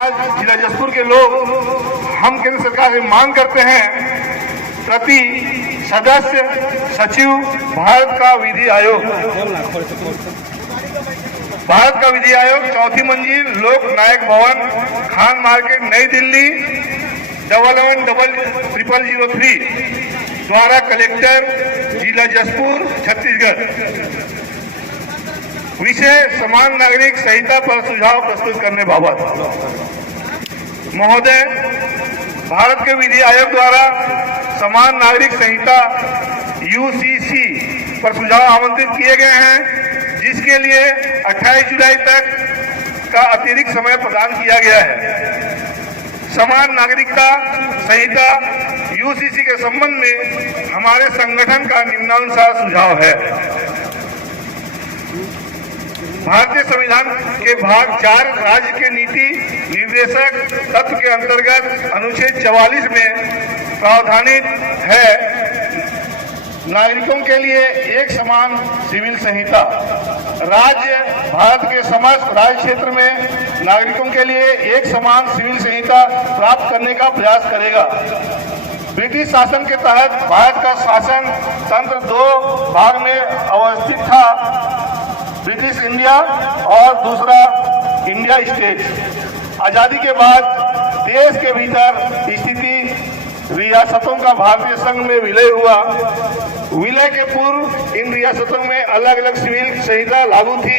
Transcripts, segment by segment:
जिला जसपुर के लोग हम केंद्र सरकार से मांग करते हैं प्रति सदस्य सचिव भारत का विधि आयोग चौथी मंजिल लोक नायक भवन खान मार्केट नई दिल्ली 110003 द्वारा कलेक्टर जिला जसपुर छत्तीसगढ़। विषय समान नागरिक संहिता पर सुझाव प्रस्तुत करने बाबत। महोदय, भारत के विधि आयोग द्वारा समान नागरिक संहिता यूसीसी पर सुझाव आमंत्रित किए गए हैं, जिसके लिए 28 जुलाई तक का अतिरिक्त समय प्रदान किया गया है। समान नागरिकता संहिता यूसीसी के संबंध में हमारे संगठन का निम्नानुसार सुझाव है। भारतीय संविधान के भाग 4 राज्य के नीति निर्देशक तत्व के अंतर्गत अनुच्छेद 44 में प्रावधानित है नागरिकों के लिए एक समान सिविल संहिता। राज्य भारत के समस्त राज्य क्षेत्र में नागरिकों के लिए एक समान सिविल संहिता प्राप्त करने का प्रयास करेगा। ब्रिटिश शासन के तहत भारत का शासन तंत्र 2 भाग में अवस्थित था, ब्रिटिश इंडिया और दूसरा इंडिया स्टेट। आजादी के बाद देश के भीतर स्थिति रियासतों का भारतीय संघ में विलय हुआ। विलय के पूर्व इन रियासतों में अलग अलग सिविल संहिता लागू थी।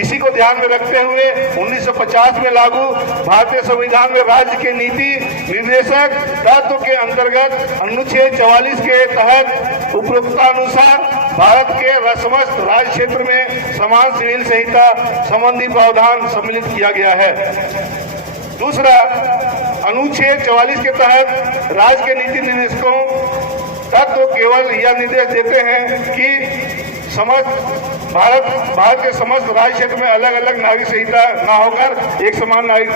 इसी को ध्यान में रखते हुए 1950 में लागू भारतीय संविधान में राज्य के नीति निर्देशक तत्व के अंतर्गत अनुच्छेद 44 के तहत उपरोक्तानुसार भारत के समस्त राज्य क्षेत्र में समान सिविल संहिता संबंधी प्रावधान सम्मिलित किया गया है। दूसरा, अनुच्छेद 44 के तहत राज्य के नीति निर्देशकों तत्व केवल यह निर्देश देते हैं कि समस्त भारत के समस्त राज्य क्षेत्र में अलग अलग नागरिक संहिता न होकर एक समान नागरिक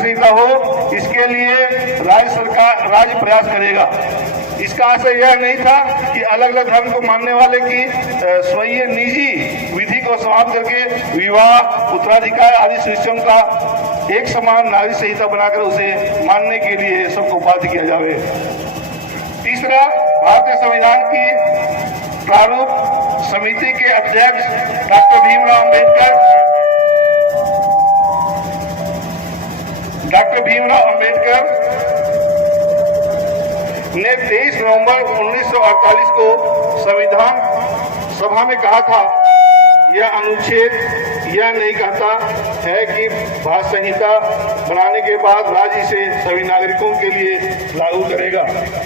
संहिता हो, इसके लिए राज्य प्रयास करेगा। इसका आशय यह नहीं था कि अलग अलग धर्म को मानने वाले की स्वयं निजी विधि को समाप्त करके विवाह, उत्तराधिकार आदि सिस्टम का एक समान नागरिक संहिता बनाकर उसे मानने के लिए सबको बाध्य किया जाए। तीसरा, भारतीय संविधान की प्रारूप समिति के अध्यक्ष डॉक्टर भीमराव अंबेडकर ने 23 नवंबर 1948 को संविधान सभा में कहा था, यह अनुच्छेद यह नहीं कहता है कि भारत संहिता बनाने के बाद राज्य इसे सभी नागरिकों के लिए लागू करेगा,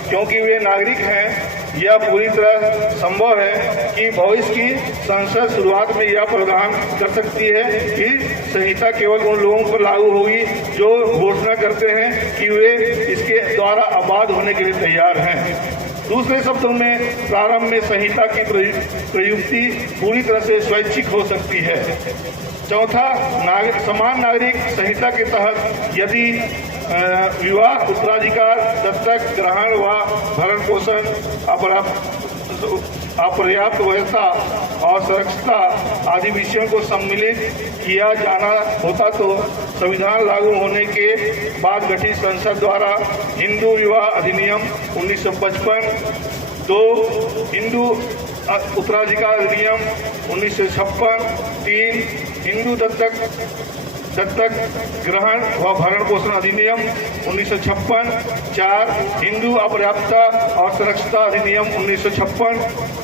क्योंकि वे नागरिक हैं। यह पूरी तरह संभव है कि भविष्य की संसद शुरुआत में यह प्रावधान कर सकती है कि संहिता केवल उन लोगों पर लागू होगी जो घोषणा करते हैं कि वे इसके द्वारा आबाद होने के लिए तैयार हैं। दूसरे शब्दों में प्रारंभ में संहिता की प्रयुक्ति पूरी तरह से स्वैच्छिक हो सकती है। चौथा, समान नागरिक संहिता के तहत यदि विवाह, उत्तराधिकार, दत्तक ग्रहण व भरण पोषण, अपर्याप्त व्यवस्था और सुरक्षा आदि विषयों को सम्मिलित किया जाना होता तो संविधान लागू होने के बाद गठित संसद द्वारा हिंदू विवाह अधिनियम 1955, 2 हिंदू उत्तराधिकार अधिनियम 1956, 3 हिंदू दत्तक ग्रहण व भरण पोषण अधिनियम 1956, 4 हिंदू अपर्याप्तता और सुरक्षा अधिनियम 1956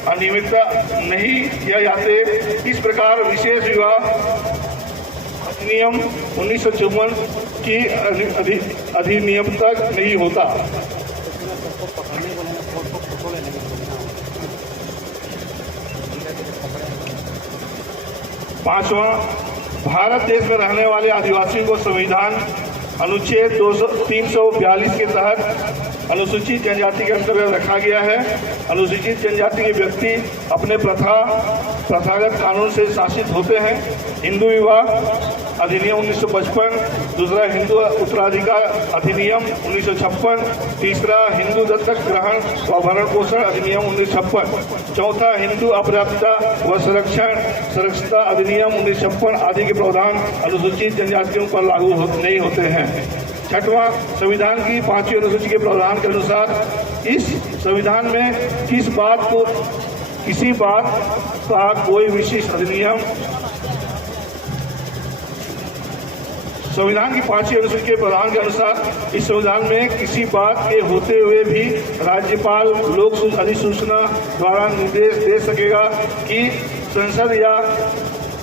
अनियमितता नहीं किया जाते। इस प्रकार विशेष विवाह अधिनियम 1954 की अधिनियमितता नहीं होता। पांचवा, भारत देश में रहने वाले आदिवासियों को संविधान अनुच्छेद 342 के तहत अनुसूचित जनजाति के अंतर्गत रखा गया है। अनुसूचित जनजाति के व्यक्ति अपने प्रथागत कानून से शासित होते हैं। हिंदू विवाह अधिनियम 1955, दूसरा हिंदू उत्तराधिकार अधिनियम 1956, तीसरा हिंदू दत्तक ग्रहण व भरण पोषण अधिनियम 1956, चौथा हिंदू अपर्याप्तता व सुरक्षा अधिनियम 1956 आदि के प्रावधान अनुसूचित जनजातियों पर लागू नहीं होते हैं। छठवां, संविधान की 5वीं अनुसूची के प्रावधान के अनुसार इस संविधान में किसी बात का कोई विशिष्ट अधिनियम संविधान की 5वीं अनुसूची के प्रावधान के अनुसार इस संविधान में किसी बात के होते हुए भी राज्यपाल लोक अधिसूचना द्वारा निर्देश दे सकेगा कि संसद या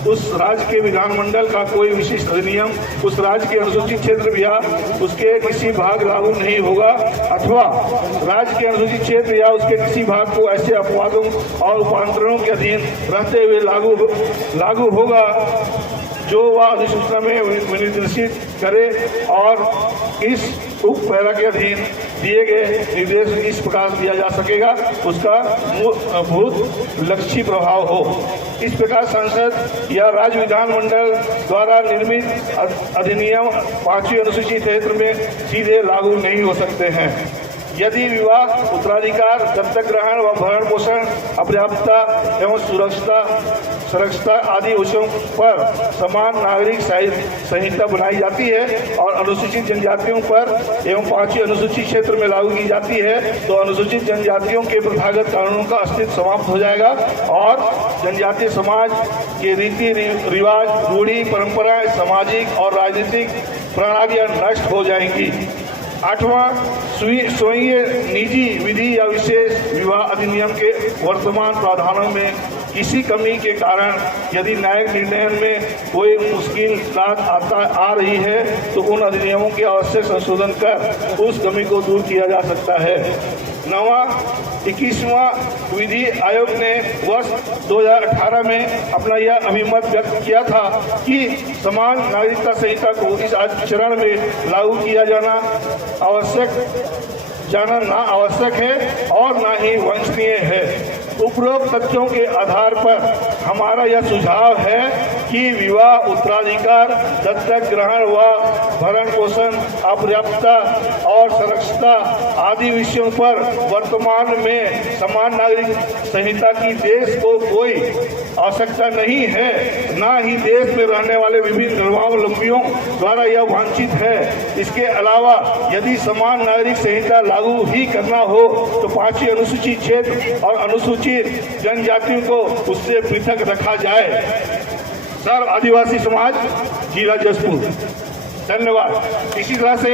उस राज्य के विधानमंडल का कोई विशिष्ट अधिनियम उस राज्य के अनुसूचित क्षेत्र या उसके किसी भाग लागू नहीं होगा, अथवा राज्य के अनुसूचित क्षेत्र या उसके किसी भाग को ऐसे अपवादों और उपांतरणों के अधीन रहते हुए लागू होगा जो वह अधिसूचना में निर्देशित करे और इस उप पैरा के अधीन दिए गए निर्देश इस प्रकार दिया जा सकेगा उसका भूत लक्षी प्रभाव हो। इस प्रकार संसद या राज्य विधानमंडल द्वारा निर्मित अधिनियम 5वीं अनुसूची क्षेत्र में सीधे लागू नहीं हो सकते हैं। यदि विवाह, उत्तराधिकार, दत्तक ग्रहण व भरण पोषण, अपर्याप्तता एवं सुरक्षा आदि विषयों पर समान नागरिक संहिता बनाई जाती है और अनुसूचित जनजातियों पर एवं 5वीं अनुसूची क्षेत्र में लागू की जाती है तो अनुसूचित जनजातियों के प्रथागत कानूनों का अस्तित्व समाप्त हो जाएगा और जनजातीय समाज के रीति रिवाज, रूढ़ी परंपराएं, सामाजिक और राजनीतिक प्रणालियां नष्ट हो जाएंगी। 8वां, स्वयं निजी विधि या विशेष विवाह अधिनियम के वर्तमान प्रावधानों में किसी कमी के कारण यदि न्यायिक निर्णय में कोई मुश्किलात आ रही है तो उन अधिनियमों के आवश्यक संशोधन कर उस कमी को दूर किया जा सकता है। 9वां, 21वां विधि आयोग ने वर्ष 2018 में अपना यह अभिमत व्यक्त किया था कि समान नागरिकता संहिता को इस चरण में लागू किया जाना ना आवश्यक है और ना ही वांछनीय है। उपरोक्त तथ्यों के आधार पर हमारा यह सुझाव है कि विवाह, उत्तराधिकार, दत्तक ग्रहण व भरण पोषण, अपर्याप्तता और सुरक्षा आदि विषयों पर वर्तमान में समान नागरिक संहिता की देश को कोई आवश्यकता नहीं है, न ही देश में रहने वाले विभिन्न धर्मावलंबियों द्वारा यह वांछित है। इसके अलावा यदि समान नागरिक संहिता लागू ही करना हो तो 5वीं अनुसूची क्षेत्र और अनुसूचित जनजातियों को उससे पृथक रखा जाए। सर्व आदिवासी समाज, जिला जशपुर। धन्यवाद। इसी तरह से